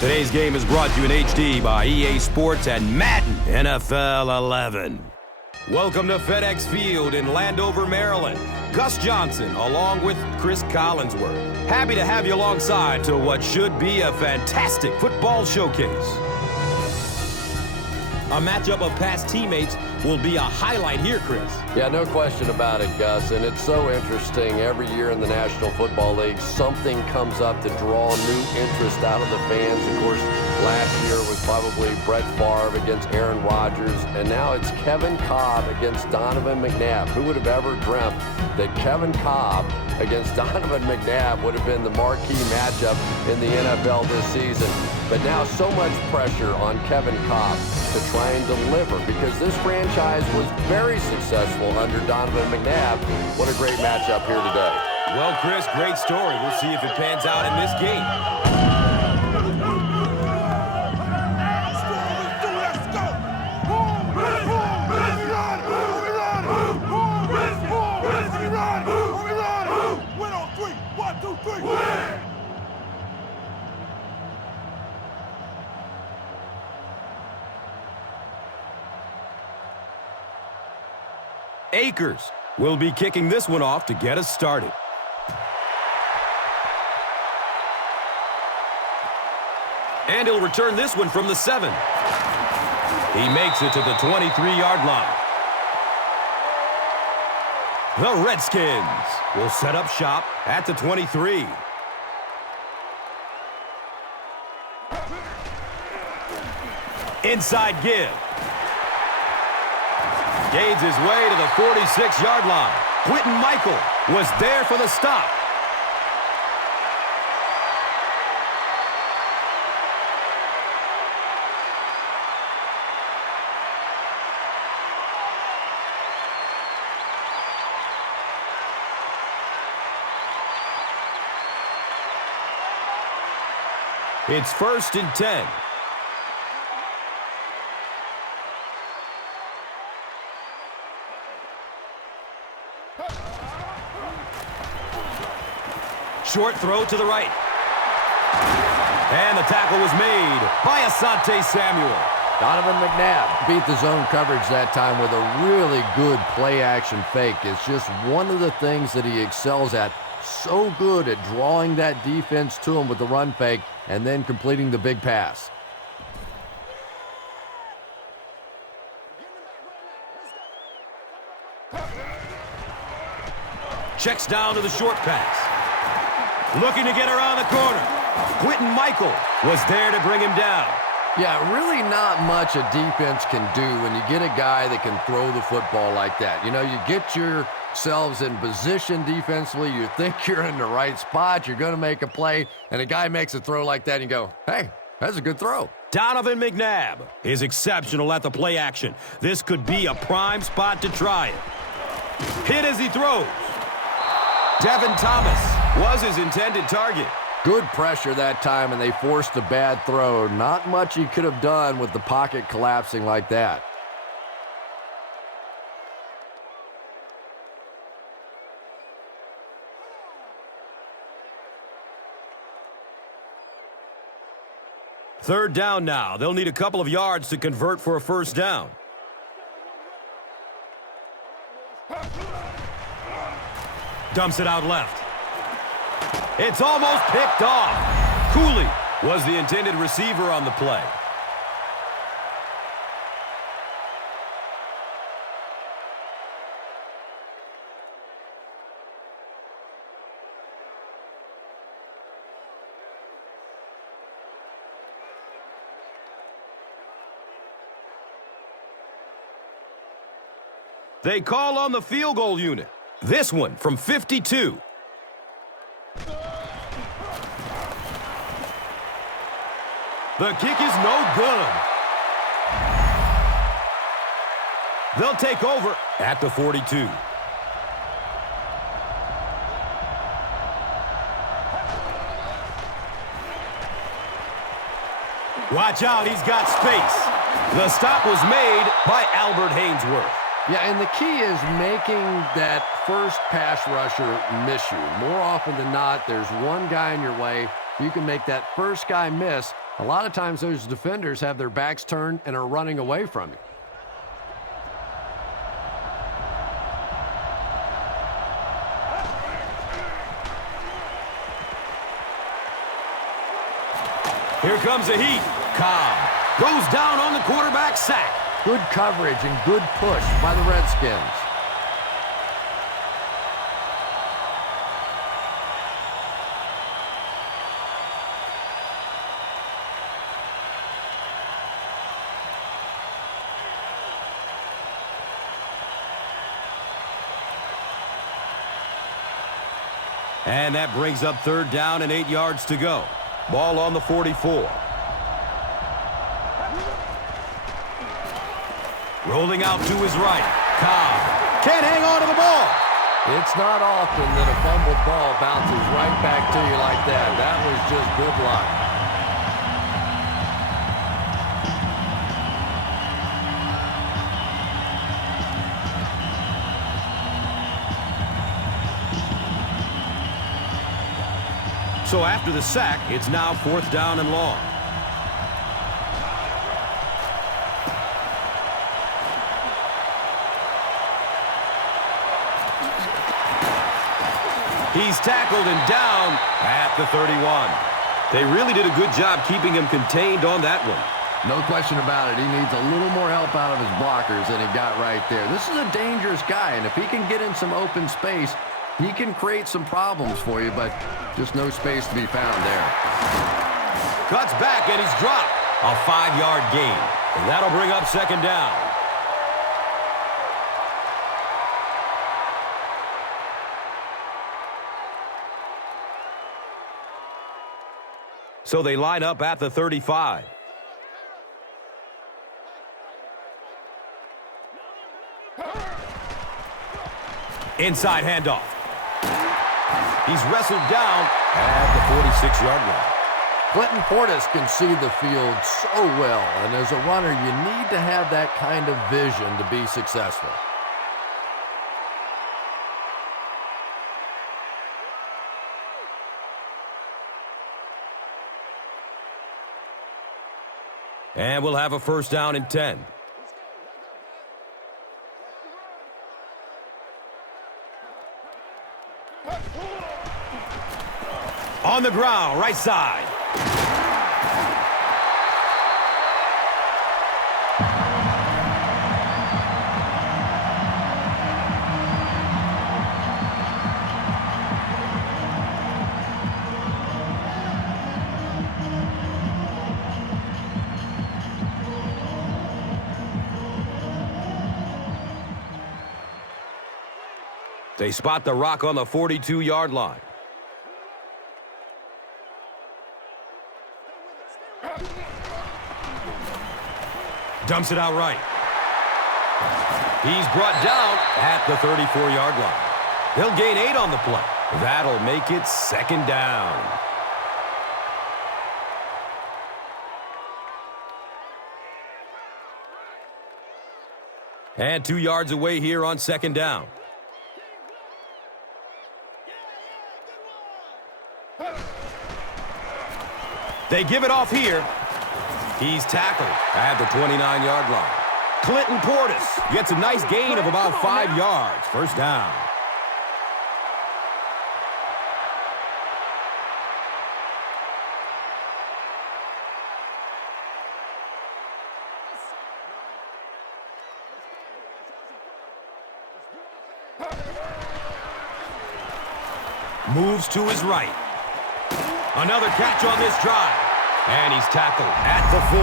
Today's game is brought to you in HD by EA Sports and Madden NFL 11. Welcome to FedEx Field in Landover, Maryland. Gus Johnson along with Cris Collinsworth. Happy to have you alongside to what should be a fantastic football showcase. A matchup of past teammates will be a highlight here, Chris. Yeah, no question about it, Gus. And it's so interesting. Every year in the National Football League, something comes up to draw new interest out of the fans. Of course, last year it was probably Brett Favre against Aaron Rodgers. And now it's Kevin Kolb against Donovan McNabb. Who would have ever dreamt that Kevin Kolb against Donovan McNabb would have been the marquee matchup in the NFL this season? But now so much pressure on Kevin Kolb to try and deliver because this franchise was very successful under Donovan McNabb. What a great matchup here today. Well, Chris, great story. We'll see if it pans out in this game. Akers will be kicking this one off to get us started. And he'll return this one from the 7. He makes it to the 23-yard line. The Redskins will set up shop at the 23. Inside give. Gains his way to the 46-yard line. Quentin Michael was there for the stop. It's 1st and 10. Short throw to the right. And the tackle was made by Asante Samuel. Donovan McNabb beat the zone coverage that time with a really good play-action fake. It's just one of the things that he excels at. So good at drawing that defense to him with the run fake and then completing the big pass. Checks down to the short pass. Looking to get around the corner. Quentin Michael was there to bring him down. Yeah, really not much a defense can do when you get a guy that can throw the football like that. You know, you get yourselves in position defensively. You think you're in the right spot. You're going to make a play, and a guy makes a throw like that, and you go, hey, that's a good throw. Donovan McNabb is exceptional at the play action. This could be a prime spot to try it. Hit as he throws. Devin Thomas was his intended target. Good pressure that time, and they forced a bad throw. Not much he could have done with the pocket collapsing like that. Third down now. They'll need a couple of yards to convert for a first down. Dumps it out left. It's almost picked off. Cooley was the intended receiver on the play. They call on the field goal unit. This one from 52. The kick is no good. They'll take over at the 42. Watch out, he's got space. The stop was made by Albert Haynesworth. Yeah, and the key is making that first pass rusher miss you. More often than not, there's one guy in your way. You can make that first guy miss, A lot of times those defenders have their backs turned and are running away from you. Here comes the heat. Cobb goes down on the quarterback sack. Good coverage and good push by the Redskins. And that brings up 3rd down and 8 yards to go. Ball on the 44. Rolling out to his right. Cobb can't hang on to the ball. It's not often that a fumbled ball bounces right back to you like that. That was just good luck. So after the sack, it's now 4th down and long. He's tackled and down at the 31. They really did a good job keeping him contained on that one. No question about it. He needs a little more help out of his blockers than he got right there. This is a dangerous guy, and if he can get in some open space, he can create some problems for you, but just no space to be found there. Cuts back, and he's dropped. A 5-yard gain. And that'll bring up 2nd down. So they line up at the 35. Inside handoff. He's wrestled down at the 46-yard line. Clinton Portis can see the field so well, and as a runner, you need to have that kind of vision to be successful. And we'll have a 1st down and 10. On the ground, right side. They spot the rock on the 42-yard line. Dumps it out right. He's brought down at the 34-yard line. They'll gain 8 on the play. That'll make it 2nd down. And 2 yards away here on 2nd down. They give it off here. He's tackled at the 29-yard line. Clinton Portis gets a nice gain of about 5 yards. 1st down. Moves to his right. Another catch on this drive. And he's tackled at the 4.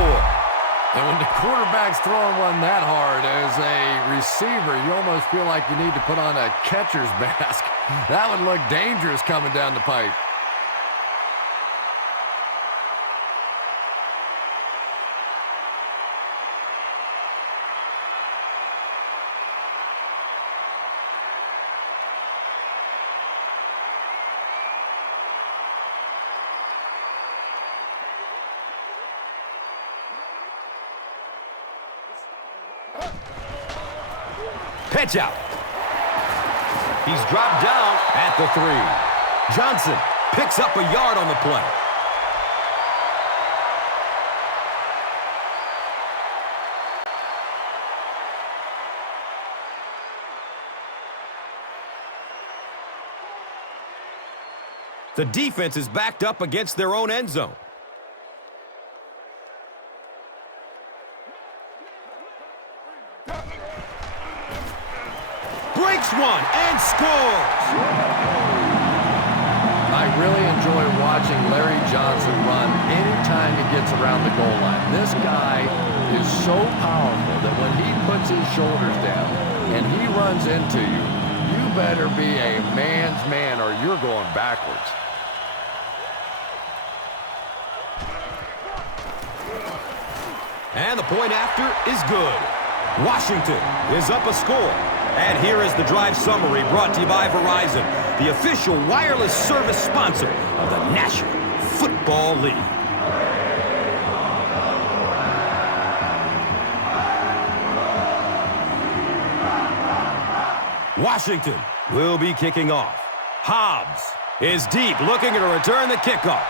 And when the quarterback's throwing one that hard, as a receiver, you almost feel like you need to put on a catcher's mask. That would look dangerous coming down the pipe. Pitch out. He's dropped down at the 3. Johnson picks up a yard on the play. The defense is backed up against their own end zone. Breaks one and scores. I really enjoy watching Larry Johnson run anytime he gets around the goal line. This guy is so powerful that when he puts his shoulders down and he runs into you, you better be a man's man or you're going backwards. And the point after is good. Washington is up a score. And here is the drive summary brought to you by Verizon, the official wireless service sponsor of the National Football League. Washington will be kicking off. Hobbs is deep, looking to return the kickoff.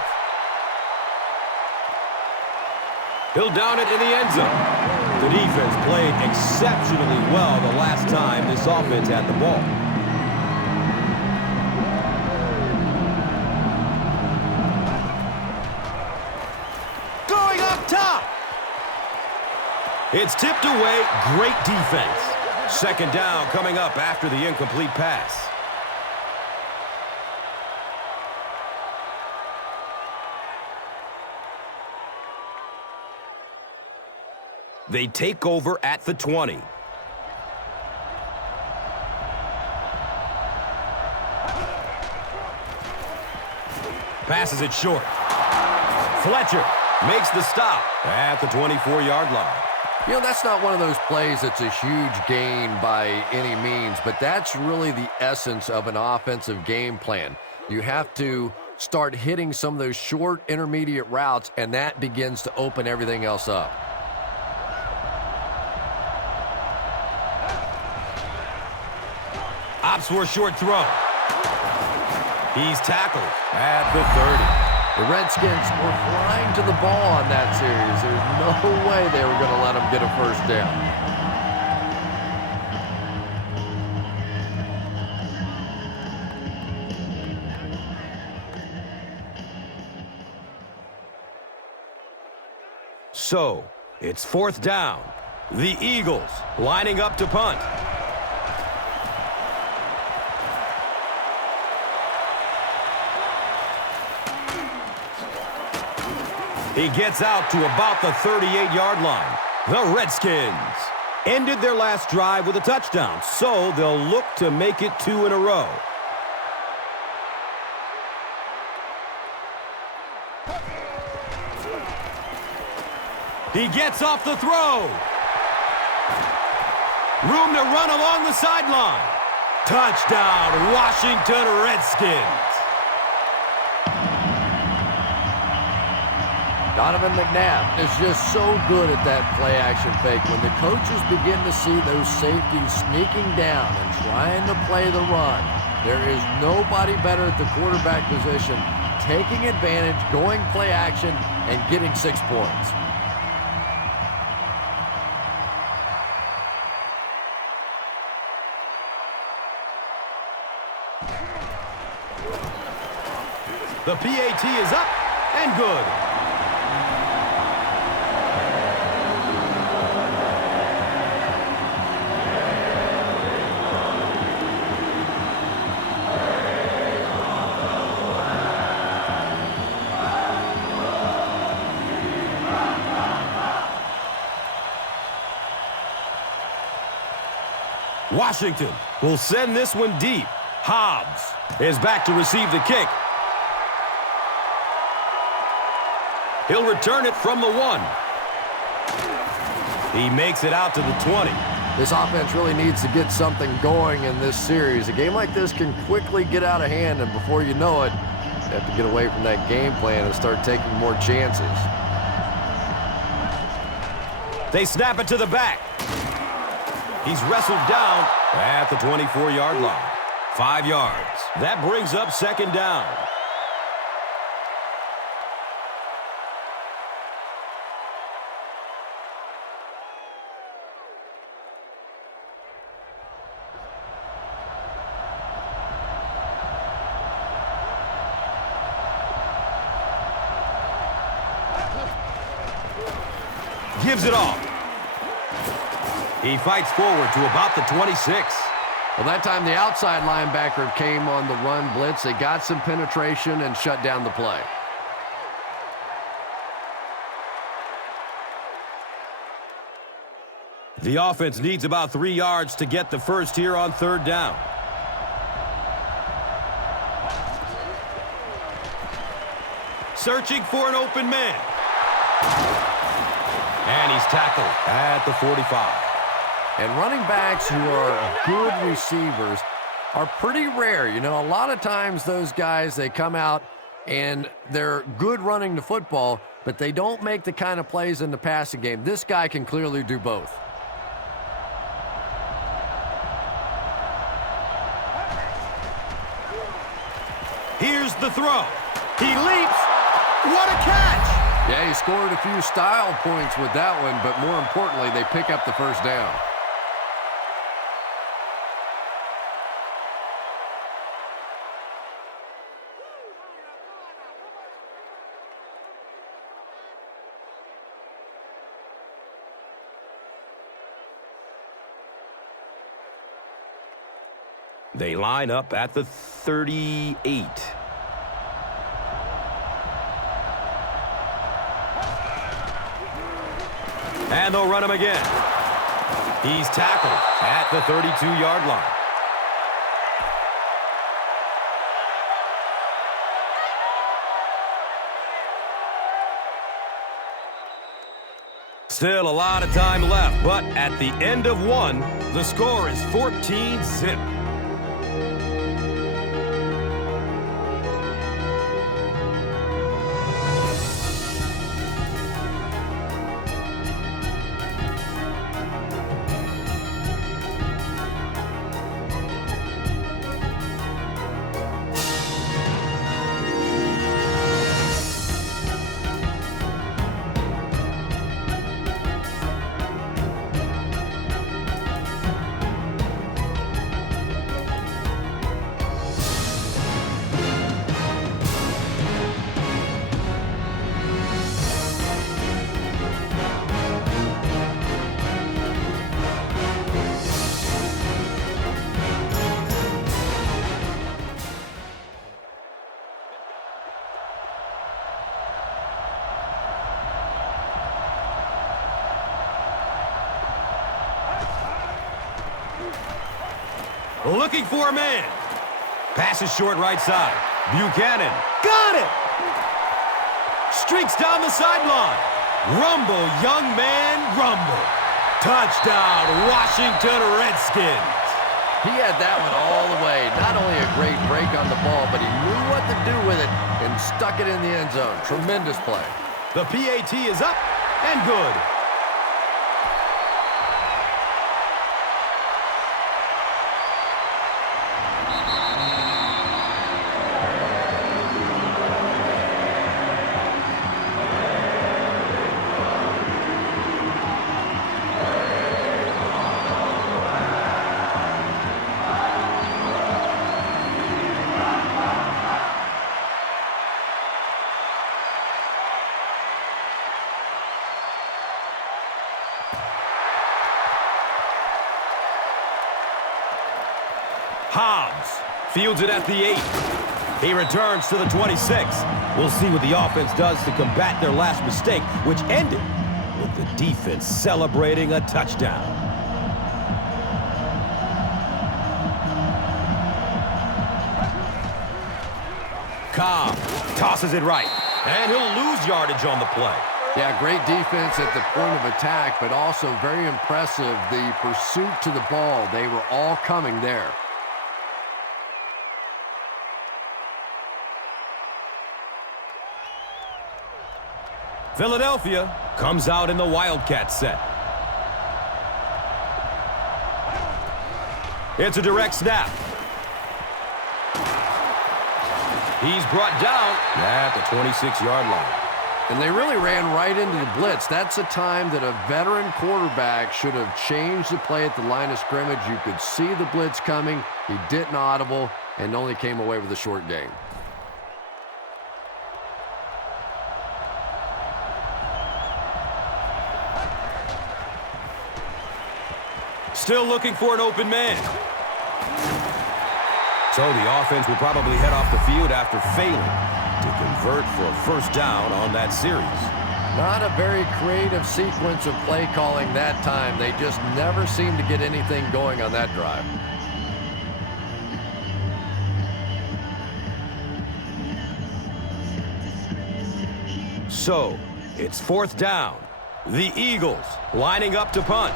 He'll down it in the end zone. The defense played exceptionally well the last time this offense had the ball. Going up top. It's tipped away. Great defense. Second down coming up after the incomplete pass. They take over at the 20. Passes it short. Fletcher makes the stop at the 24-yard line. You know, that's not one of those plays that's a huge gain by any means, but that's really the essence of an offensive game plan. You have to start hitting some of those short intermediate routes, and that begins to open everything else up. Opts for a short throw. He's tackled at the 30. The Redskins were flying to the ball on that series. There's no way they were going to let them get a first down. So, it's fourth down. The Eagles lining up to punt. He gets out to about the 38-yard line. The Redskins ended their last drive with a touchdown, so they'll look to make it 2 in a row. He gets off the throw. Room to run along the sideline. Touchdown, Washington Redskins. Donovan McNabb is just so good at that play-action fake. When the coaches begin to see those safeties sneaking down and trying to play the run, there is nobody better at the quarterback position taking advantage, going play-action, and getting 6 points. The PAT is up and good. Washington will send this one deep. Hobbs is back to receive the kick. He'll return it from the 1. He makes it out to the 20. This offense really needs to get something going in this series. A game like this can quickly get out of hand, and before you know it, you have to get away from that game plan and start taking more chances. They snap it to the back. He's wrestled down at the 24-yard line. 5 yards. That brings up second down. Gives it off. He fights forward to about the 26. Well, that time the outside linebacker came on the run blitz. They got some penetration and shut down the play. The offense needs about 3 yards to get the first here on 3rd down. Searching for an open man. And he's tackled at the 45. And running backs who are good receivers are pretty rare. You know, a lot of times those guys, they come out and they're good running the football, but they don't make the kind of plays in the passing game. This guy can clearly do both. Here's the throw. He leaps. What a catch! Yeah, he scored a few style points with that one, but more importantly, they pick up the first down. They line up at the 38. And they'll run him again. He's tackled at the 32-yard line. Still a lot of time left, but at the end of one, the score is 14-zip. Looking for a man. Passes short right side. Buchanan. Got it! Streaks down the sideline. Rumble, young man, rumble. Touchdown, Washington Redskins. He had that one all the way. Not only a great break on the ball, but he knew what to do with it and stuck it in the end zone. Tremendous play. The PAT is up and good. Hobbs fields it at the 8. He returns to the 26. We'll see what the offense does to combat their last mistake, which ended with the defense celebrating a touchdown. Cobb tosses it right, and he'll lose yardage on the play. Yeah, great defense at the point of attack, but also very impressive, the pursuit to the ball. They were all coming there. Philadelphia comes out in the Wildcat set. It's a direct snap. He's brought down at the 26-yard line. And they really ran right into the blitz. That's a time that a veteran quarterback should have changed the play at the line of scrimmage. You could see the blitz coming. He didn't audible and only came away with a short gain. Still looking for an open man. So the offense will probably head off the field after failing to convert for a first down on that series. Not a very creative sequence of play calling that time. They just never seem to get anything going on that drive. So, it's fourth down. The Eagles lining up to punt.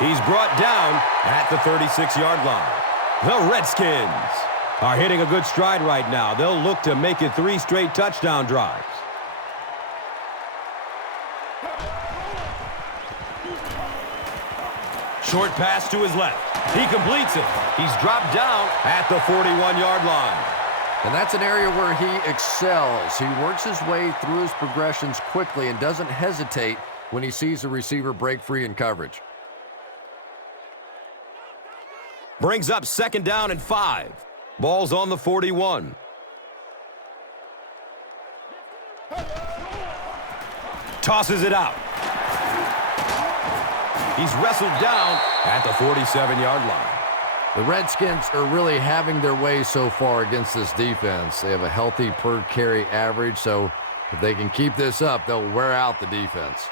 He's brought down at the 36-yard line. The Redskins are hitting a good stride right now. They'll look to make it 3 straight touchdown drives. Short pass to his left. He completes it. He's dropped down at the 41-yard line. And that's an area where he excels. He works his way through his progressions quickly and doesn't hesitate when he sees a receiver break free in coverage. Brings up second down and 5. Ball's on the 41. Tosses it out. He's wrestled down at the 47-yard line. The Redskins are really having their way so far against this defense. They have a healthy per carry average, so if they can keep this up, they'll wear out the defense.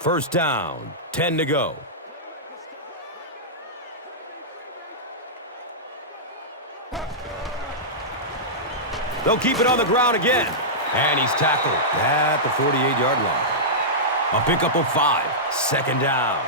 First down, 10 to go. They'll keep it on the ground again. And he's tackled at the 48-yard line. A pickup of 5. Second down.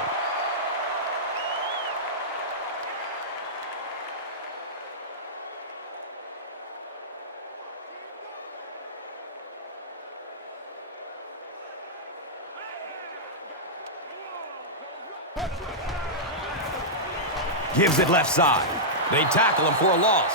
Gives it left side. They tackle him for a loss.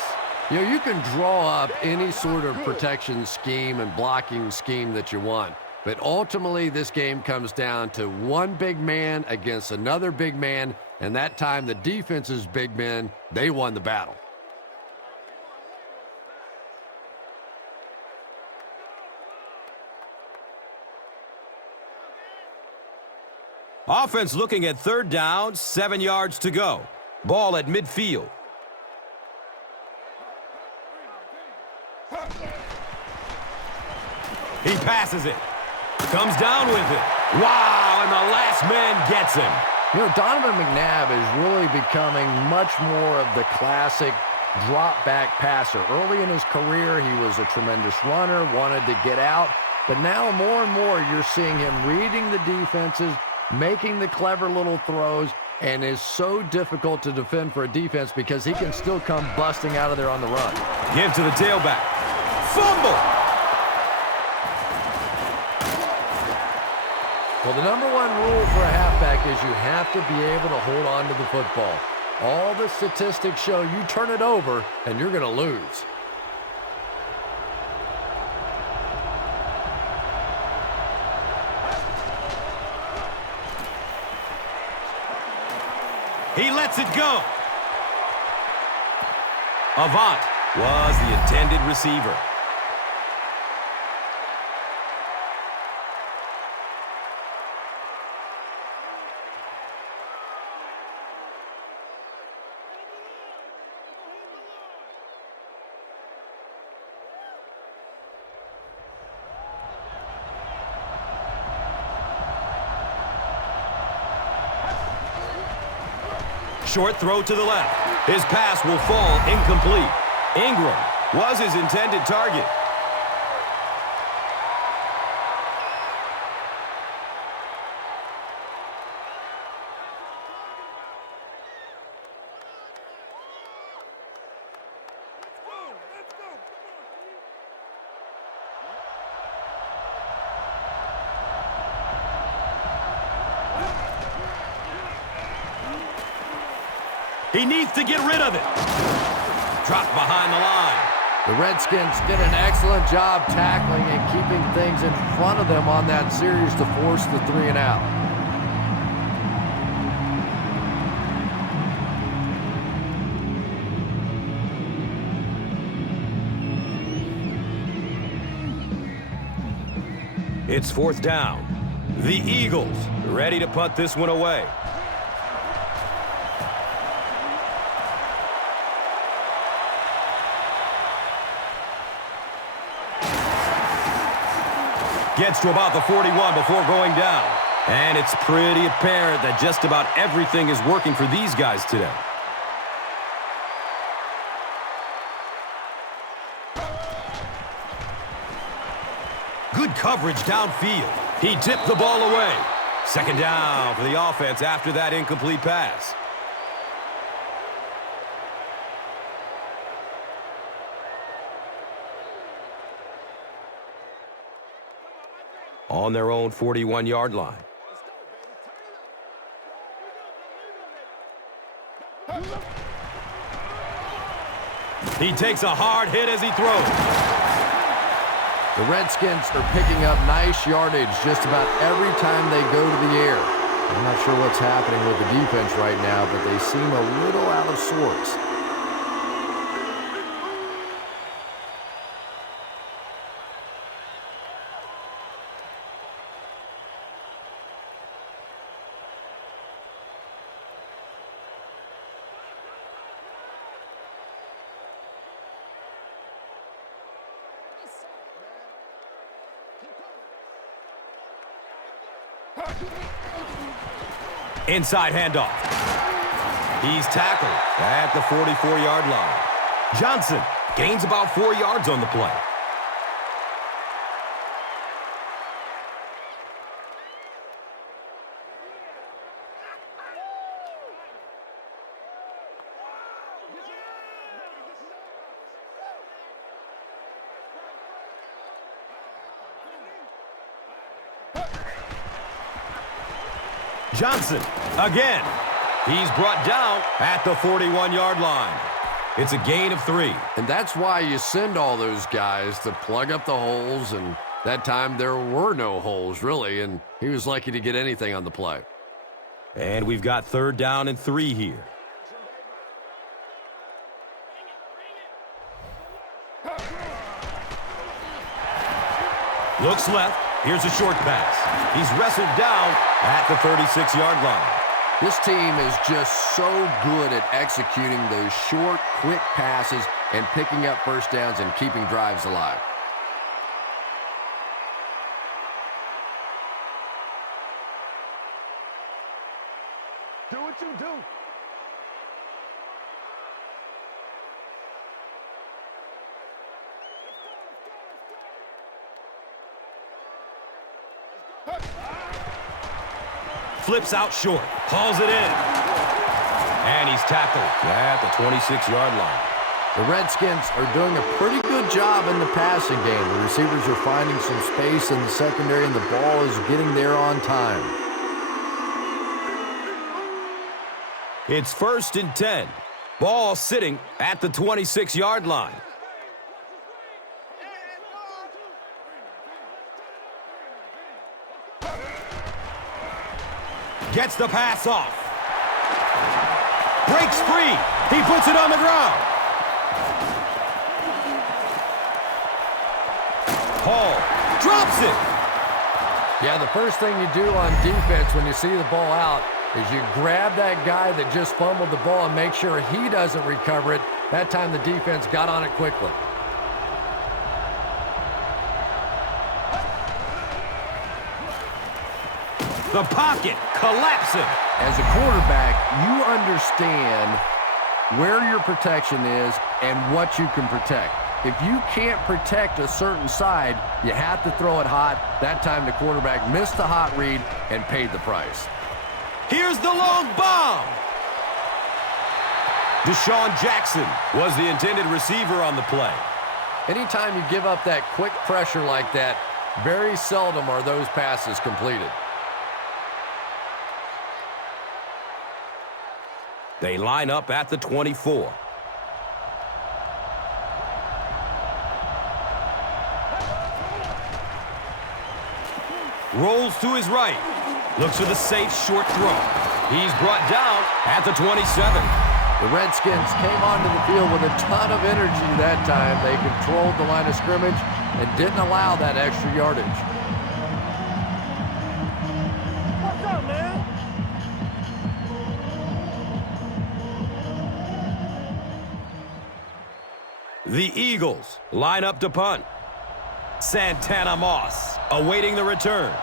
You know, you can draw up any sort of protection scheme and blocking scheme that you want, but ultimately this game comes down to one big man against another big man, and that time the defense's big men, they won the battle. Offense looking at third down, 7 yards to go. Ball at midfield. He passes it. Comes down with it. Wow, and the last man gets him. You know, Donovan McNabb is really becoming much more of the classic drop-back passer. Early in his career, he was a tremendous runner, wanted to get out. But now more and more, you're seeing him reading the defenses, making the clever little throws, and is so difficult to defend for a defense because he can still come busting out of there on the run. Give to the tailback. Fumble! Well, the number one rule for a halfback is you have to be able to hold on to the football. All the statistics show you turn it over and you're going to lose. He lets it go. Avant was the intended receiver. Short throw to the left. His pass will fall incomplete. Ingram was his intended target. He needs to get rid of it. Dropped behind the line. The Redskins did an excellent job tackling and keeping things in front of them on that series to force the 3 and out. It's 4th down. The Eagles ready to punt this one away. Gets to about the 41 before going down. And it's pretty apparent that just about everything is working for these guys today. Good coverage downfield. He tipped the ball away. 2nd down for the offense after that incomplete pass. On their own 41-yard line. He takes a hard hit as he throws. The Redskins are picking up nice yardage just about every time they go to the air. I'm not sure what's happening with the defense right now, but they seem a little out of sorts. Inside handoff. He's tackled at the 44-yard line. Johnson gains about 4 yards on the play. Johnson, again. He's brought down at the 41-yard line. It's a gain of 3. And that's why you send all those guys to plug up the holes, and that time there were no holes, really, and he was lucky to get anything on the play. And we've got 3rd down and 3 here. Looks left. Here's a short pass. He's wrestled down at the 36-yard line. This team is just so good at executing those short, quick passes and picking up first downs and keeping drives alive. Do what you do. Flips out short, hauls it in. And he's tackled at the 26-yard line. The Redskins are doing a pretty good job in the passing game. The receivers are finding some space in the secondary, and the ball is getting there on time. It's 1st and 10. Ball sitting at the 26-yard line. Gets the pass off. Breaks free. He puts it on the ground. Hall drops it. Yeah, the first thing you do on defense when you see the ball out is you grab that guy that just fumbled the ball and make sure he doesn't recover it. That time the defense got on it quickly. The pocket collapsing. As a quarterback, you understand where your protection is and what you can protect. If you can't protect a certain side, you have to throw it hot. That time the quarterback missed the hot read and paid the price. Here's the long bomb. Deshaun Jackson was the intended receiver on the play. Anytime you give up that quick pressure like that, very seldom are those passes completed. They line up at the 24. rolls to his right. Looks for the safe short throw. He's brought down at the 27. The Redskins came onto the field with a ton of energy that time. They controlled the line of scrimmage and didn't allow that extra yardage. What's up, man? The Eagles line up to punt. Santana Moss awaiting the return.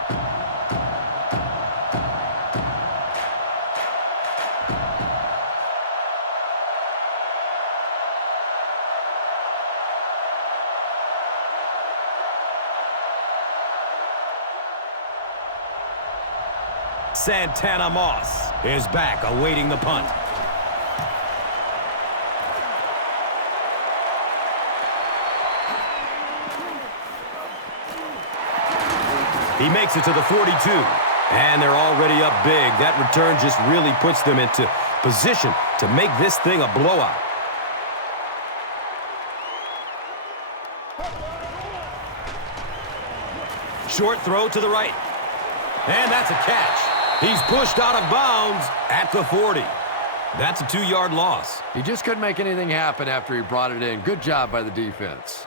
Santana Moss is back awaiting the punt. He makes it to the 42, and they're already up big. That return just really puts them into position to make this thing a blowout. Short throw to the right, and that's a catch. He's pushed out of bounds at the 40. That's a 2-yard loss. He just couldn't make anything happen after he brought it in. Good job by the defense.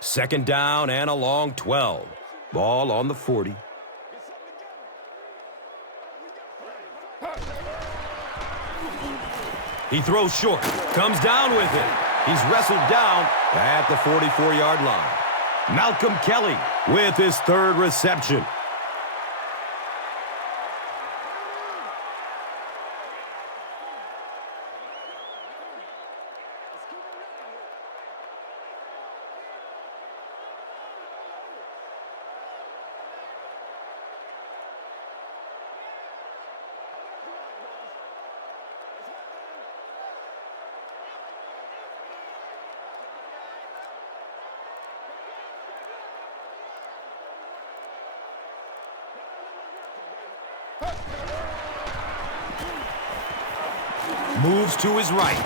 Second down and a long 12. Ball on the 40. He throws short. Comes down with it. He's wrestled down at the 44-yard line. Malcolm Kelly with his third reception. Moves to his right.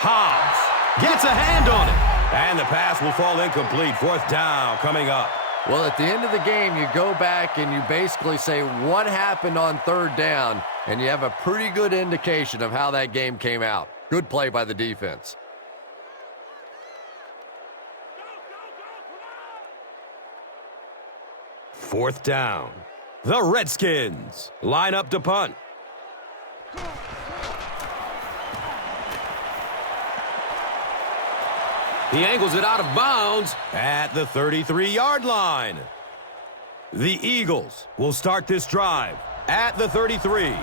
Hobbs gets a hand on it. And the pass will fall incomplete. Fourth down coming up. Well, at the end of the game, you go back and you basically say what happened on third down, and you have a pretty good indication of how that game came out. Good play by the defense. Fourth down. The Redskins line up to punt. He angles it out of bounds at the 33-yard line. The Eagles will start this drive at the 33.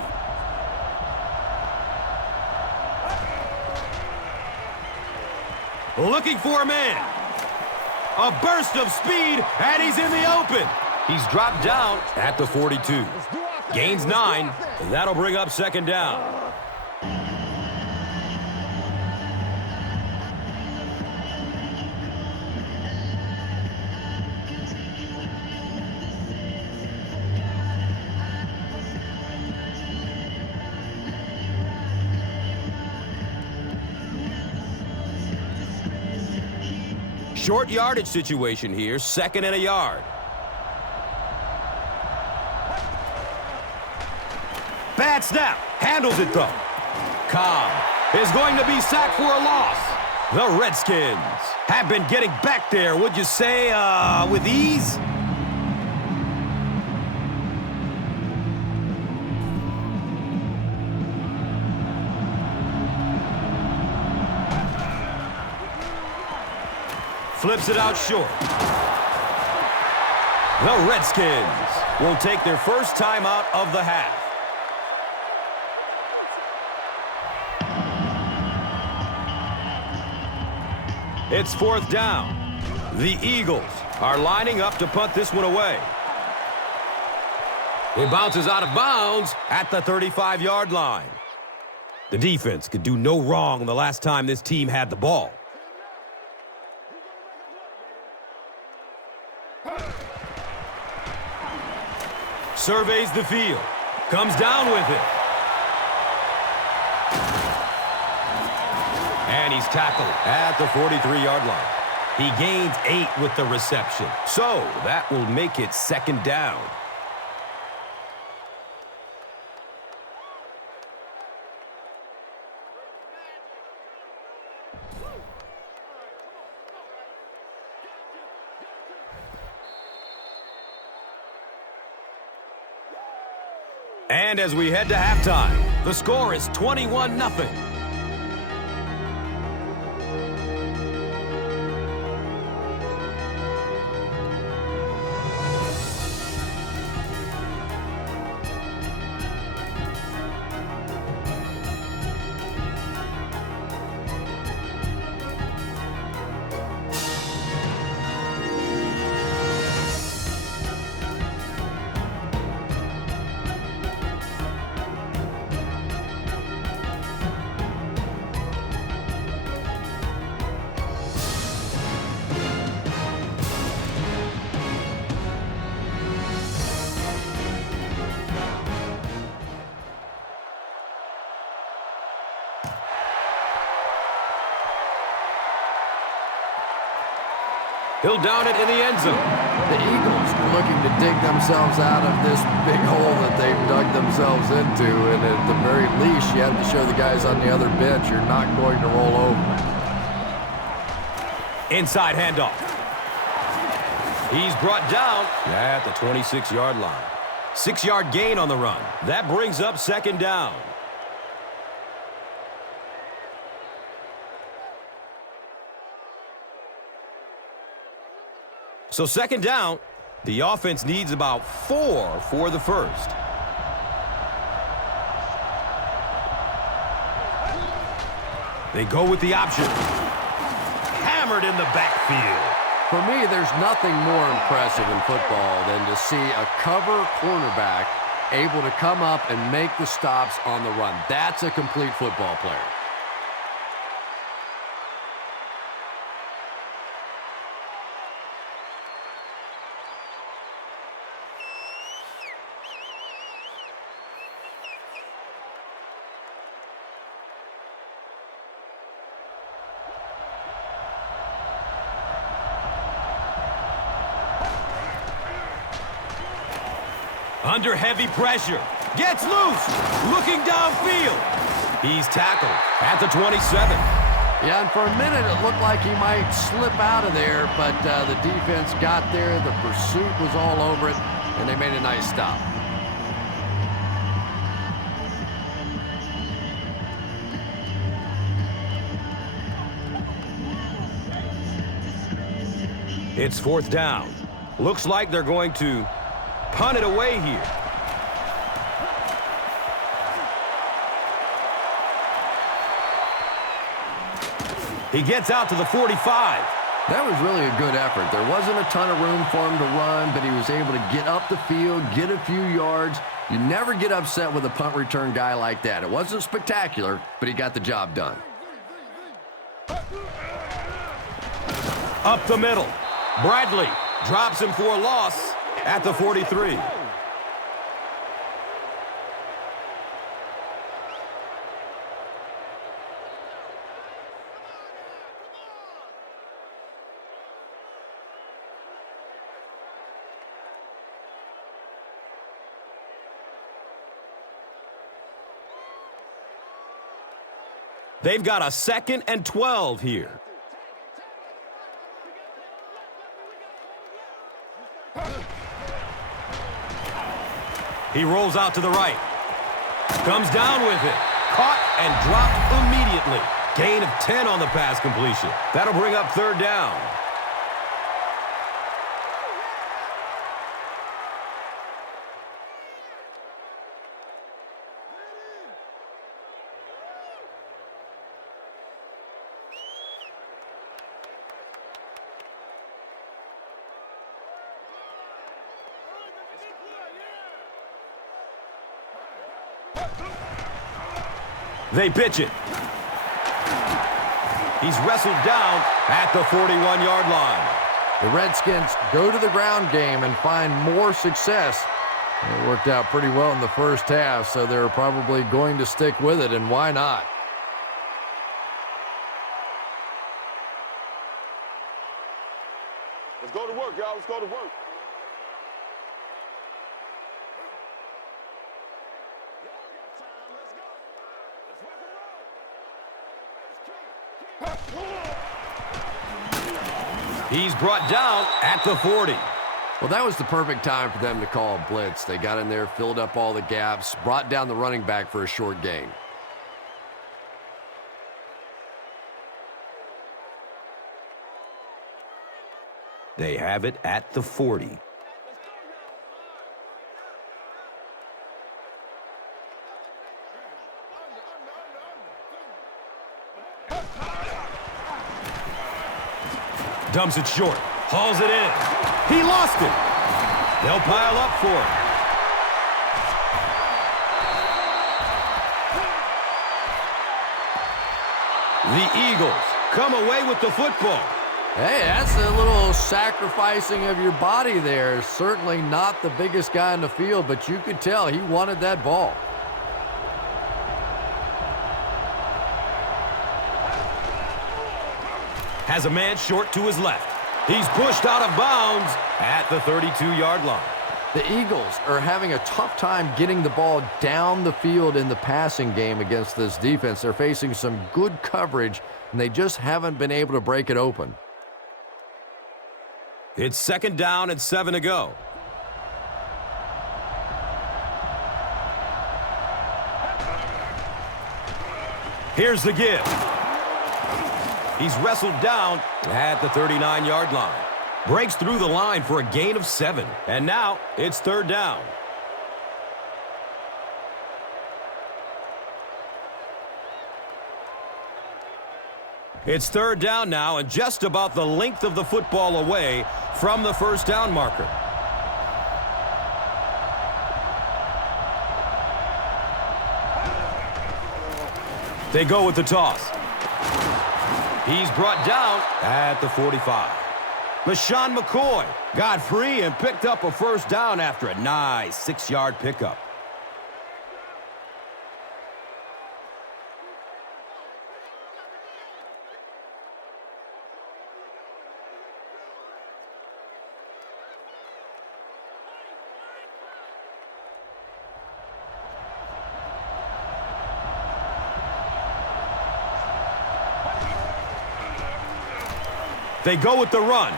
Looking for a man. A burst of speed, and he's in the open. He's dropped down at the 42. Gains 9, and that'll bring up second down. Short yardage situation here, second and a yard. Bad snap, handles it though. Cobb is going to be sacked for a loss. The Redskins have been getting back there, would you say, with ease? Flips it out short. The Redskins will take their first time out of the half. It's fourth down. The Eagles are lining up to punt this one away. It bounces out of bounds at the 35-yard line. The defense could do no wrong the last time this team had the ball. Surveys the field. Comes down with it. And he He's tackled at the 43-yard line. He gains 8 with the reception. So that will make it second down. And as we head to halftime, the score is 21-0. He'll down it in the end zone. The Eagles are looking to dig themselves out of this big hole that they've dug themselves into, and at the very least, you have to show the guys on the other bench you're not going to roll over. Inside handoff. He's brought down at the 26-yard line. 6-yard gain on the run. That brings up second down. So second down, the offense needs about 4 for the first. They go with the option. Hammered in the backfield. For me, there's nothing more impressive in football than to see a cover cornerback able to come up and make the stops on the run. That's a complete football player. Under heavy pressure. Gets loose. Looking downfield. He's tackled at the 27. Yeah, and for a minute it looked like he might slip out of there, but the defense got there. The pursuit was all over it, and they made a nice stop. It's fourth down. Looks like they're going to punt it away here. He gets out to the 45. That was really a good effort. There wasn't a ton of room for him to run, but he was able to get up the field, get a few yards. You never get upset with a punt return guy like that. It wasn't spectacular, but he got the job done. Up the middle. Bradley drops him for a loss at the 43. They've got a 2nd and 12 here. He rolls out to the right. Comes down with it. Caught and dropped immediately. Gain of 10 on the pass completion. That'll bring up third down. They pitch it. He's wrestled down at the 41-yard line. The Redskins go to the ground game and find more success. It worked out pretty well in the first half, so they're probably going to stick with it, and why not? work, y'all. Let's go to work. He's brought down at the 40. Well, that was the perfect time for them to call a blitz. They got in there, filled up all the gaps, brought down the running back for a short gain. They have it at the 40. Dumps it short. Hauls it in. He lost it. They'll pile up for it. The Eagles come away with the football. Hey, that's a little sacrificing of your body there. Certainly not the biggest guy in the field, but you could tell he wanted that ball. Has a man short to his left. He's pushed out of bounds at the 32-yard line. The Eagles are having a tough time getting the ball down the field in the passing game against this defense. They're facing some good coverage, and they just haven't been able to break it open. It's 2nd down and 7 to go. Here's the give. He's wrestled down at the 39-yard line. Breaks through the line for a gain of 7. And now it's 3rd down. It's 3rd down now and just about the length of the football away from the 1st down marker. They go with the toss. He's brought down at the 45. LaShawn McCoy got free and picked up a 1st down after a nice 6-yard pickup. They go with the run.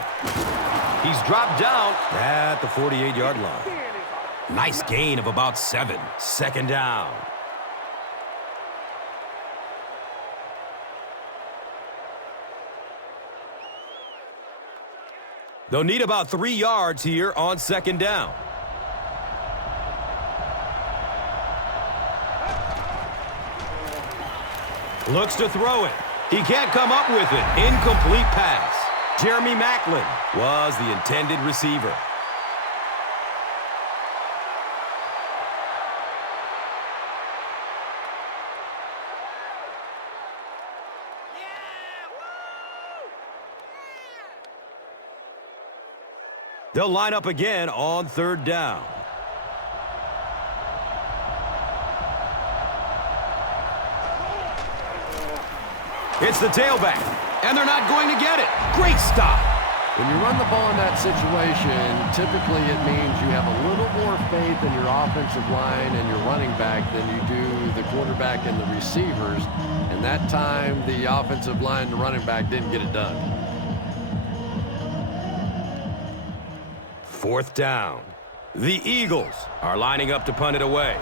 He's dropped down at the 48-yard line. Nice gain of about 7. 2nd down. They'll need about 3 yards here on 2nd down. Looks to throw it. He can't come up with it. Incomplete pass. Jeremy Maclin was the intended receiver. They'll line up again on 3rd down. It's the tailback, and they're not going to get it. Great stop. When you run the ball in that situation, typically it means you have a little more faith in your offensive line and your running back than you do the quarterback and the receivers. And that time, the offensive line and the running back didn't get it done. 4th down. The Eagles are lining up to punt it away.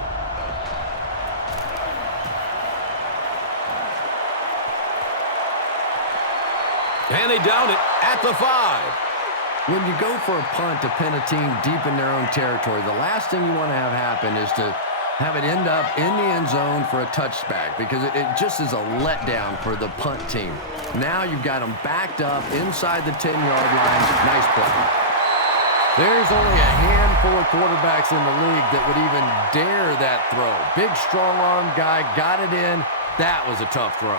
And they down it at the 5. When you go for a punt to pin a team deep in their own territory, the last thing you want to have happen is to have it end up in the end zone for a touchback, because it just is a letdown for the punt team. Now you've got them backed up inside the 10-yard line. Nice play. There's only a handful of quarterbacks in the league that would even dare that throw. Big, strong-arm guy got it in. That was a tough throw.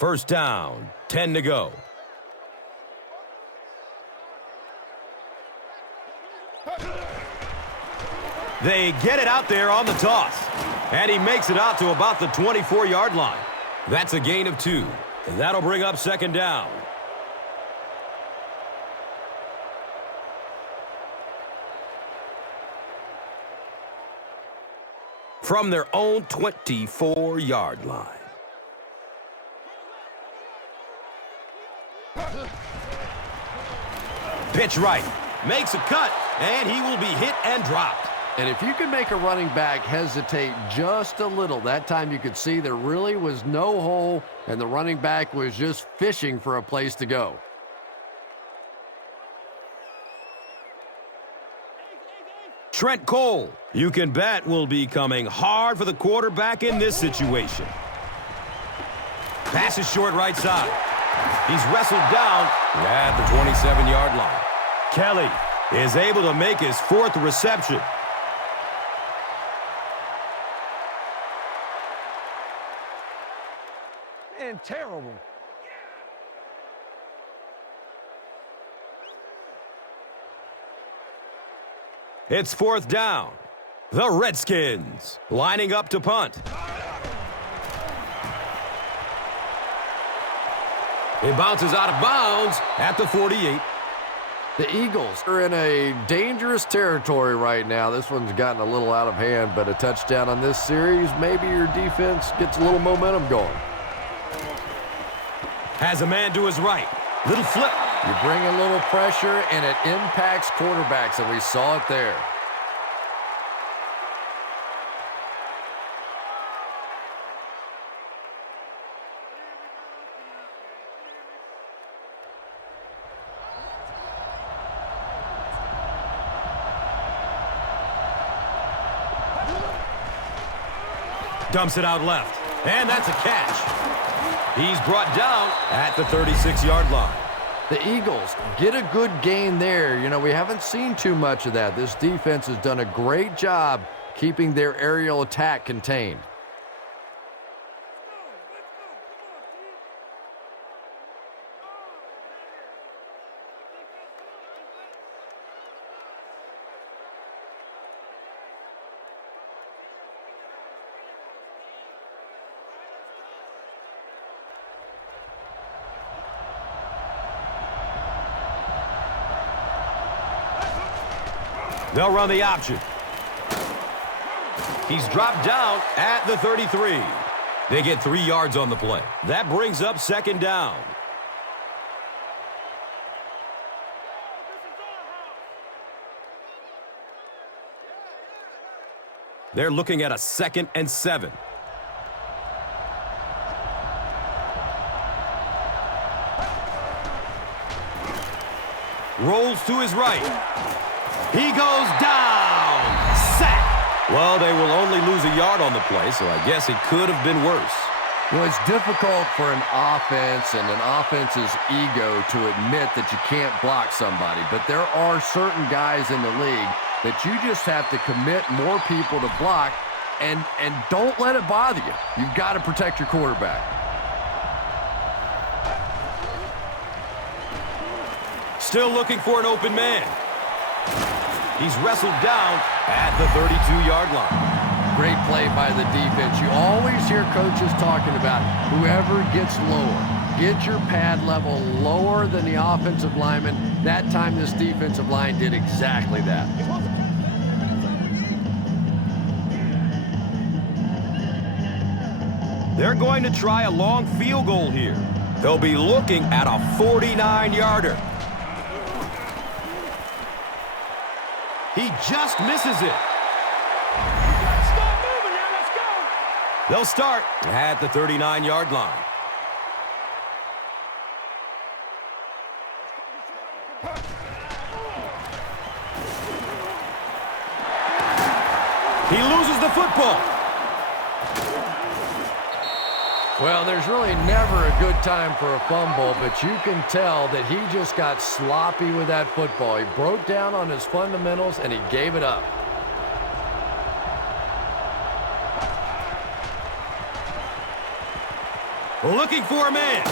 First down, 10 to go. They get it out there on the toss. And he makes it out to about the 24-yard line. That's a gain of 2. That'll bring up second down. From their own 24-yard line. Pitch right. Makes a cut, and he will be hit and dropped. And if you can make a running back hesitate just a little, that time you could see there really was no hole, and the running back was just fishing for a place to go. Trent Cole, you can bet, will be coming hard for the quarterback in this situation. Pass is short right side. He's wrestled down at the 27-yard line. Kelly is able to make his 4th reception. Man, terrible. It's 4th down. The Redskins lining up to punt. It bounces out of bounds at the 48. The Eagles are in a dangerous territory right now. This one's gotten a little out of hand, but a touchdown on this series, maybe your defense gets a little momentum going. Has a man to his right. Little flip. You bring a little pressure, and it impacts quarterbacks, and we saw it there. Dumps it out left. And that's a catch. He's brought down at the 36-yard line. The Eagles get a good gain there. You know, we haven't seen too much of that. This defense has done a great job keeping their aerial attack contained. They'll run the option. He's dropped down at the 33. They get 3 yards on the play. That brings up second down. They're looking at a 2nd and 7. Rolls to his right. He goes down. Sack. Well, they will only lose a yard on the play, so I guess it could have been worse. Well, it's difficult for an offense and an offense's ego to admit that you can't block somebody, but there are certain guys in the league that you just have to commit more people to block, and don't let it bother you. You've got to protect your quarterback. Still looking for an open man. He's wrestled down at the 32-yard line. Great play by the defense. You always hear coaches talking about whoever gets lower. Get your pad level lower than the offensive lineman. That time this defensive line did exactly that. They're going to try a long field goal here. They'll be looking at a 49-yarder. He just misses it. Start moving now, let's go. They'll start at the 39-yard line. He loses the football. Well, there's really never a good time for a fumble, but you can tell that he just got sloppy with that football. He broke down on his fundamentals, and he gave it up. Looking for a man.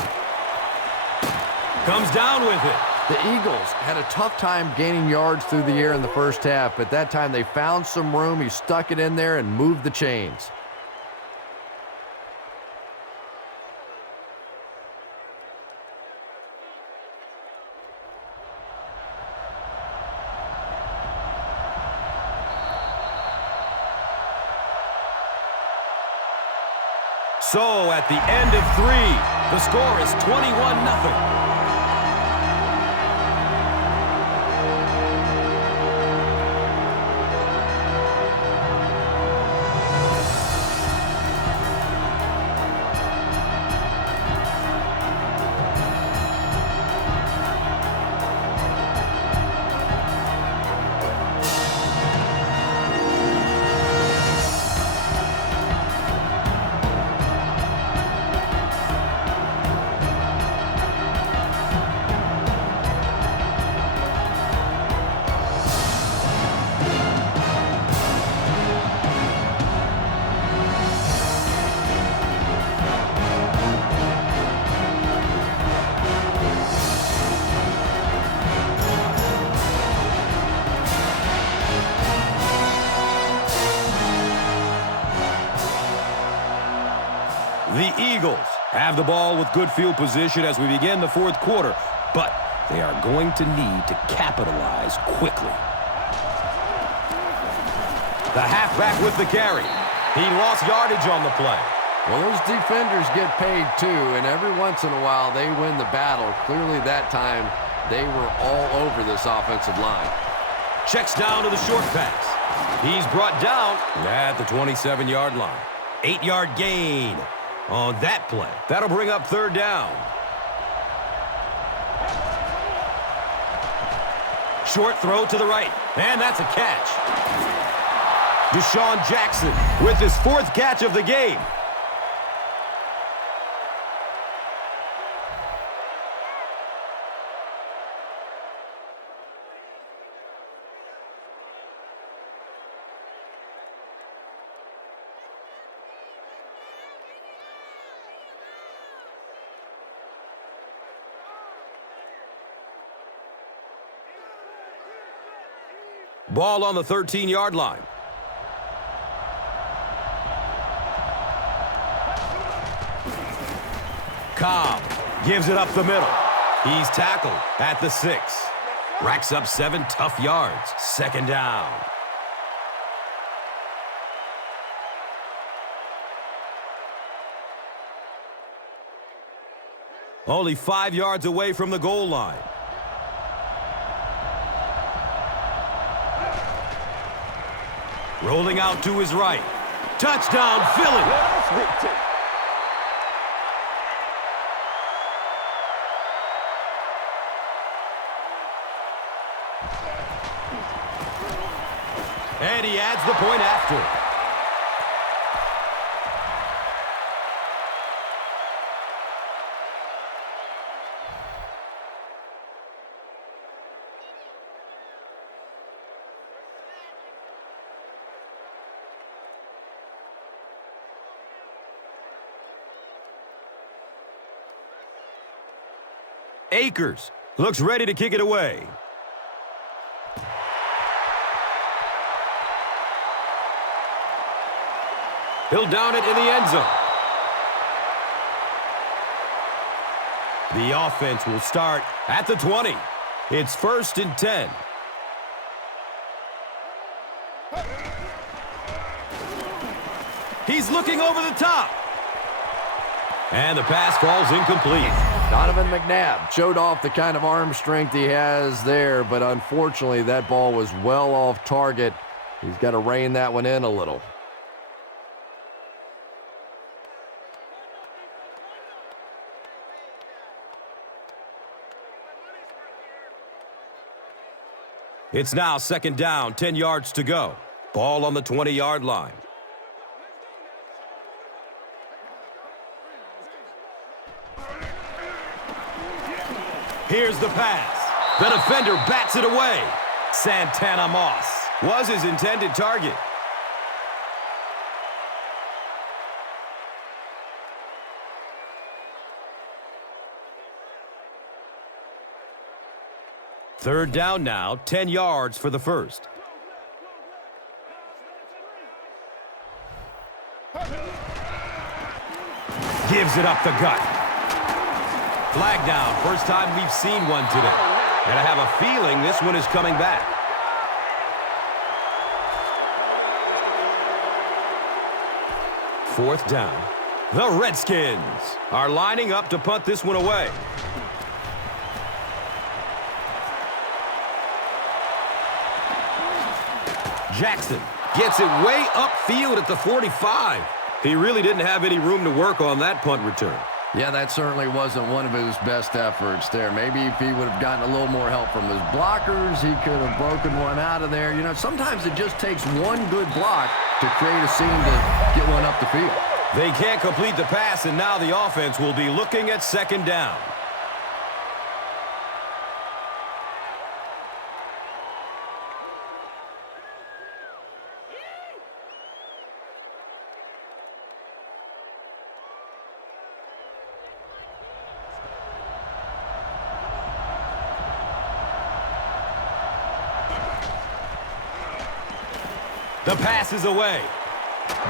Comes down with it. The Eagles had a tough time gaining yards through the air in the first half, but that time they found some room. He stuck it in there and moved the chains. So at the end of 3, the score is 21-0. The Eagles have the ball with good field position as we begin the fourth quarter, but they are going to need to capitalize quickly. The halfback with the carry. He lost yardage on the play. Well, those defenders get paid too, and every once in a while they win the battle. Clearly that time they were all over this offensive line. Checks down to the short pass. He's brought down at the 27-yard line. 8-yard gain on that play. That'll bring up third down. Short throw to the right, and that's a catch. Deshaun Jackson with his 4th catch of the game. Ball on the 13-yard line. Cobb gives it up the middle. He's tackled at the 6. Racks up 7 tough yards. Second down. Only 5 yards away from the goal line. Rolling out to his right. Touchdown, Philly. And he adds the point after. Akers looks ready to kick it away. He'll down it in the end zone. The offense will start at the 20. It's 1st and 10. He's looking over the top. And the pass falls incomplete. Donovan McNabb showed off the kind of arm strength he has there, but unfortunately that ball was well off target. He's got to rein that one in a little. It's now 2nd down, 10 yards to go. Ball on the 20-yard line. Here's the pass. The defender bats it away. Santana Moss was his intended target. Third down now, 10 yards for the first. Gives it up the gut. Flag down. First time we've seen one today. And I have a feeling this one is coming back. Fourth down. The Redskins are lining up to punt this one away. Jackson gets it way upfield at the 45. He really didn't have any room to work on that punt return. Yeah, that certainly wasn't one of his best efforts there. Maybe if he would have gotten a little more help from his blockers, he could have broken one out of there. You know, sometimes it just takes one good block to create a scene to get one up the field. They can't complete the pass, and now the offense will be looking at second down. The pass is away.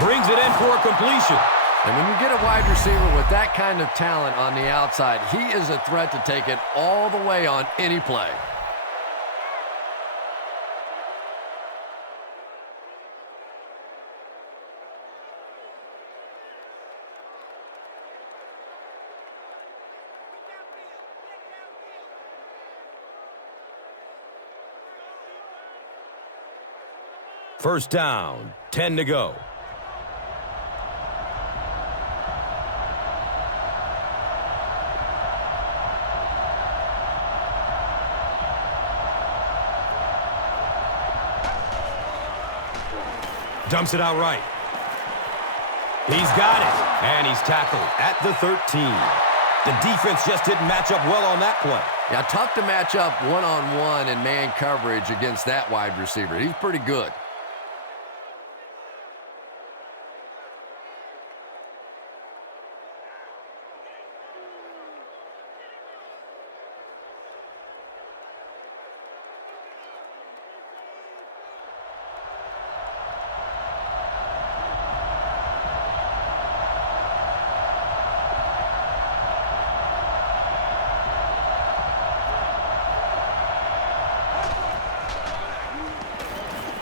Brings it in for a completion. And when you get a wide receiver with that kind of talent on the outside, he is a threat to take it all the way on any play. First down, 10 to go. Dumps it out right. He's got it, and he's tackled at the 13. The defense just didn't match up well on that play. Yeah, tough to match up one-on-one in man coverage against that wide receiver. He's pretty good.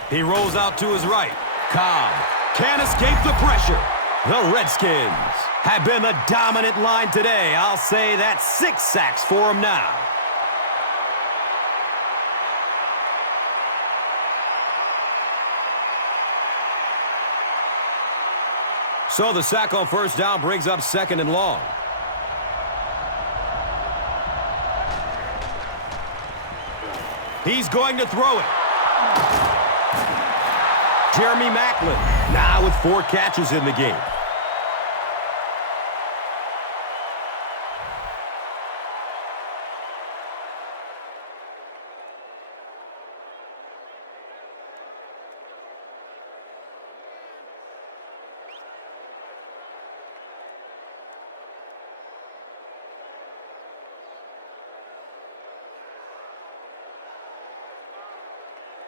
He rolls out to his right. Cobb can't escape the pressure. The Redskins have been the dominant line today. I'll say that's 6 sacks for them now. So the sack on first down brings up second and long. He's going to throw it. Jeremy Maclin now with 4 catches in the game.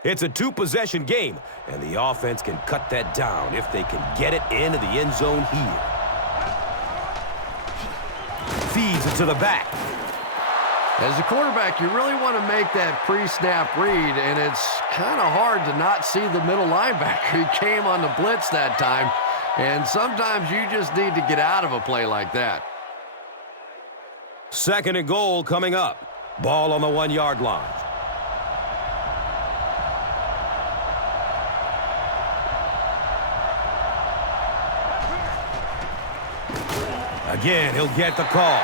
It's a 2-possession game, and the offense can cut that down if they can get it into the end zone here. Feeds it to the back. As a quarterback, you really want to make that pre-snap read, and it's kind of hard to not see the middle linebacker. He came on the blitz that time, and sometimes you just need to get out of a play like that. Second and goal coming up. Ball on the 1-yard line. Again, he'll get the call.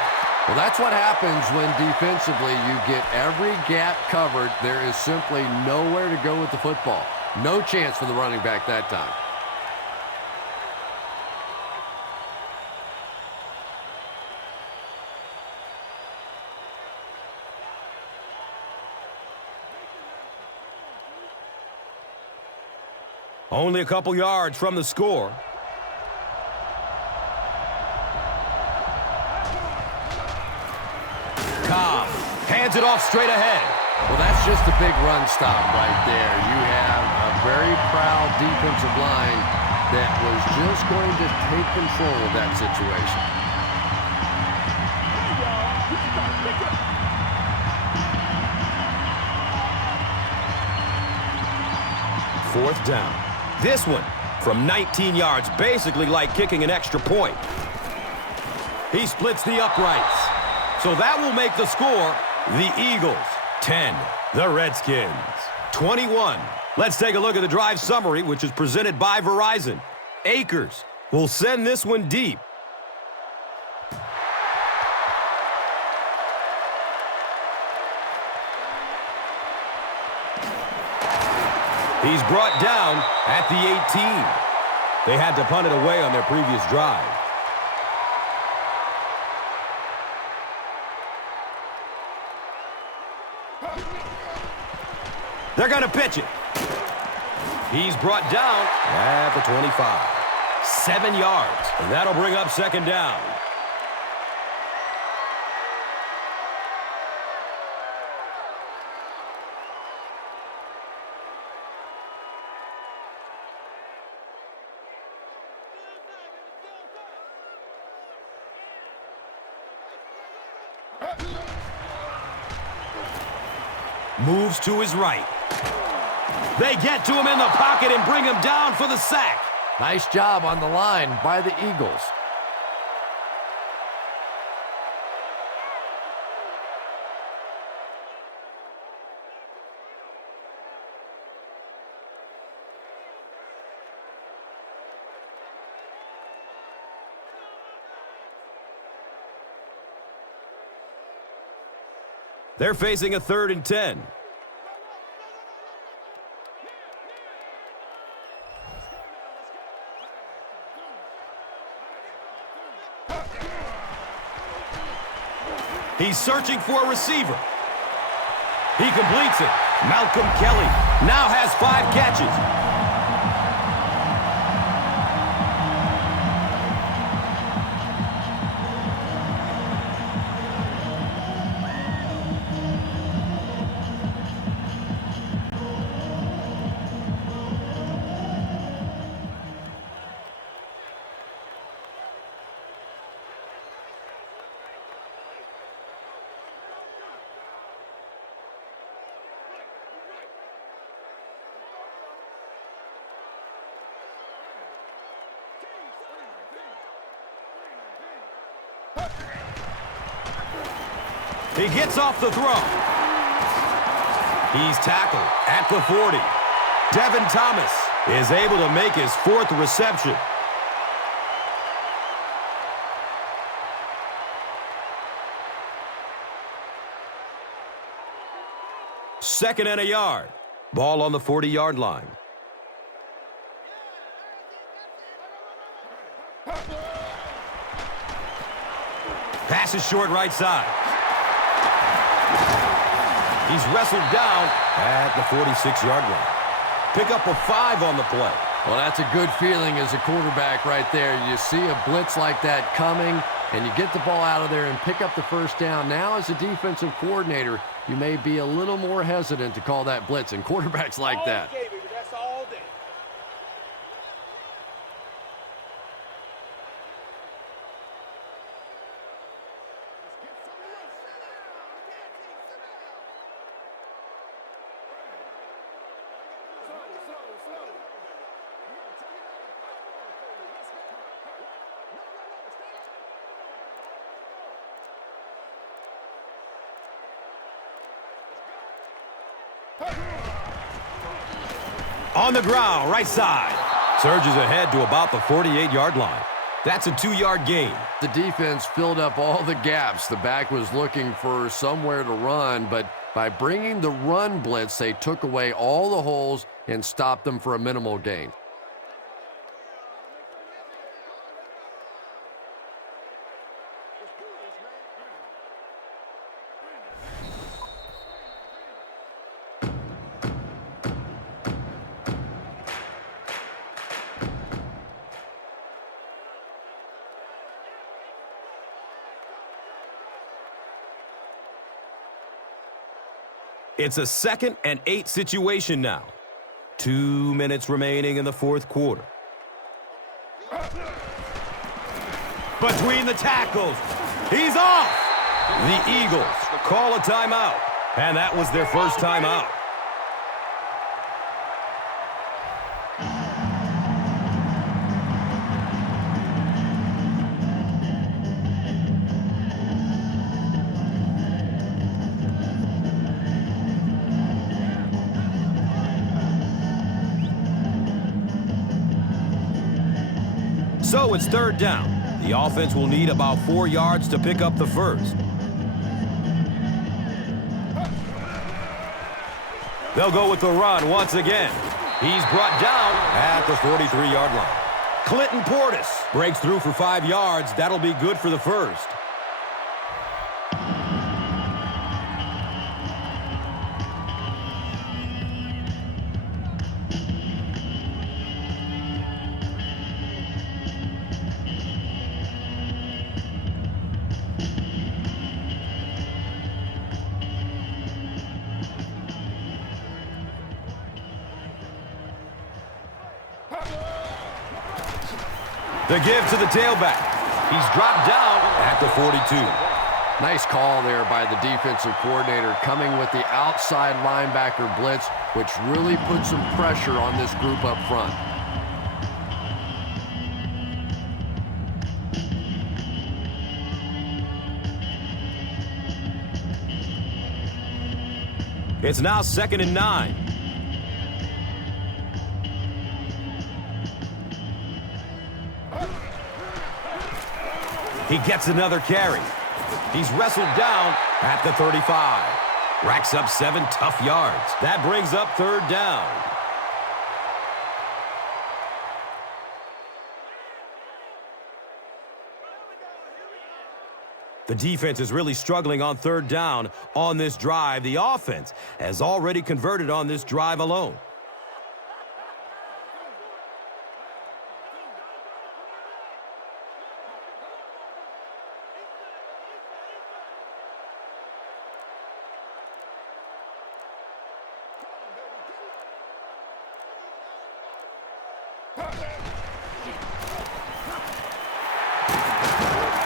Well, that's what happens when defensively you get every gap covered. There is simply nowhere to go with the football. No chance for the running back that time. Only a couple yards from the score. Cobb hands it off straight ahead. Well, that's It's just a big run stop right there. You have a very proud defensive line that was just going to take control of that situation. Fourth down. This one from 19 yards, basically like kicking an extra point. He splits the uprights. So that will make the score the Eagles 10, the Redskins 21. Let's take a look at the drive summary, which is presented by Verizon. Akers will send this one deep. He's brought down at the 18. They had to punt it away on their previous drive. They're going to pitch it. He's brought down at the 25. 7 yards. And that'll bring up second down. Moves to his right. They get to him in the pocket and bring him down for the sack. Nice job on the line by the Eagles. They're facing a 3rd and 10. He's searching for a receiver. He completes it. Malcolm Kelly now has 5 catches. He gets off the throw. He's tackled at the 40. Devin Thomas is able to make his 4th reception. Second and a yard. Ball on the 40-yard line. Pass is short right side. He's wrestled down at the 46-yard line. Pick up a 5 on the play. Well, that's a good feeling as a quarterback right there. You see a blitz like that coming, and you get the ball out of there and pick up the first down. Now, as a defensive coordinator, you may be a little more hesitant to call that blitz, and quarterbacks like that. Okay, baby, that's all day. On the ground, right side. Surges ahead to about the 48-yard line. That's a 2-yard gain. The defense filled up all the gaps. The back was looking for somewhere to run, but by bringing the run blitz, they took away all the holes and stopped them for a minimal gain. It's a 2nd and 8 situation now. 2 minutes remaining in the fourth quarter. Between the tackles. He's off. The Eagles call a timeout. And that was their first timeout. So it's 3rd down. The offense will need about 4 yards to pick up the first. They'll go with the run once again. He's brought down at the 43-yard line. Clinton Portis breaks through for 5 yards. That'll be good for the first. The give to the tailback. He's dropped down at the 42. Nice call there by the defensive coordinator, coming with the outside linebacker blitz, which really put some pressure on this group up front. It's now 2nd and 9. He gets another carry. He's wrestled down at the 35. Racks up 7 tough yards. That brings up 3rd down. The defense is really struggling on 3rd down on this drive. The offense has already converted on this drive alone.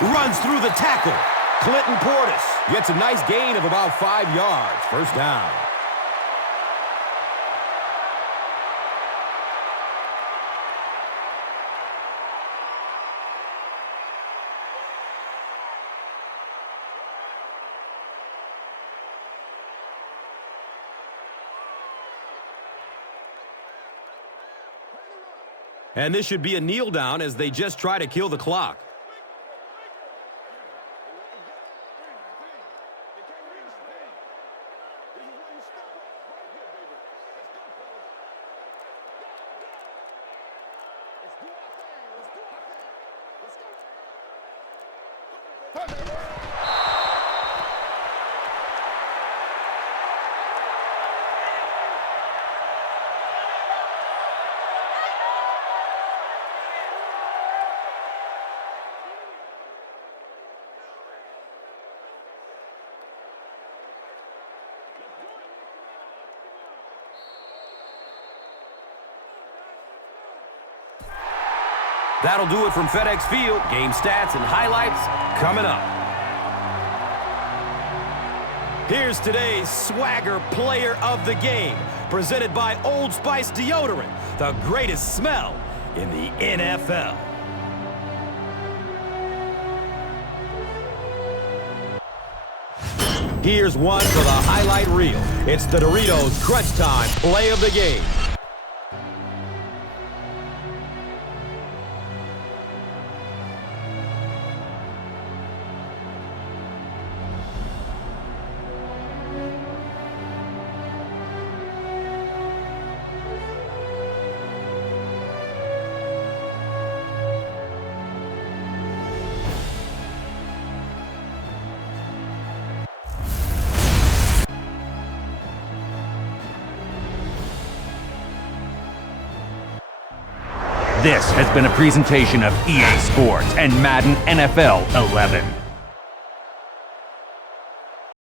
Runs through the tackle. Clinton Portis gets a nice gain of about 5 yards. First down. And this should be a kneel down as they just try to kill the clock. That'll do it from FedEx Field. Game stats and highlights coming up. Here's today's Swagger Player of the Game, presented by Old Spice Deodorant, the greatest smell in the NFL. Here's one for the highlight reel. It's the Doritos Crunch Time Play of the Game. This has been a presentation of EA Sports and Madden NFL 11.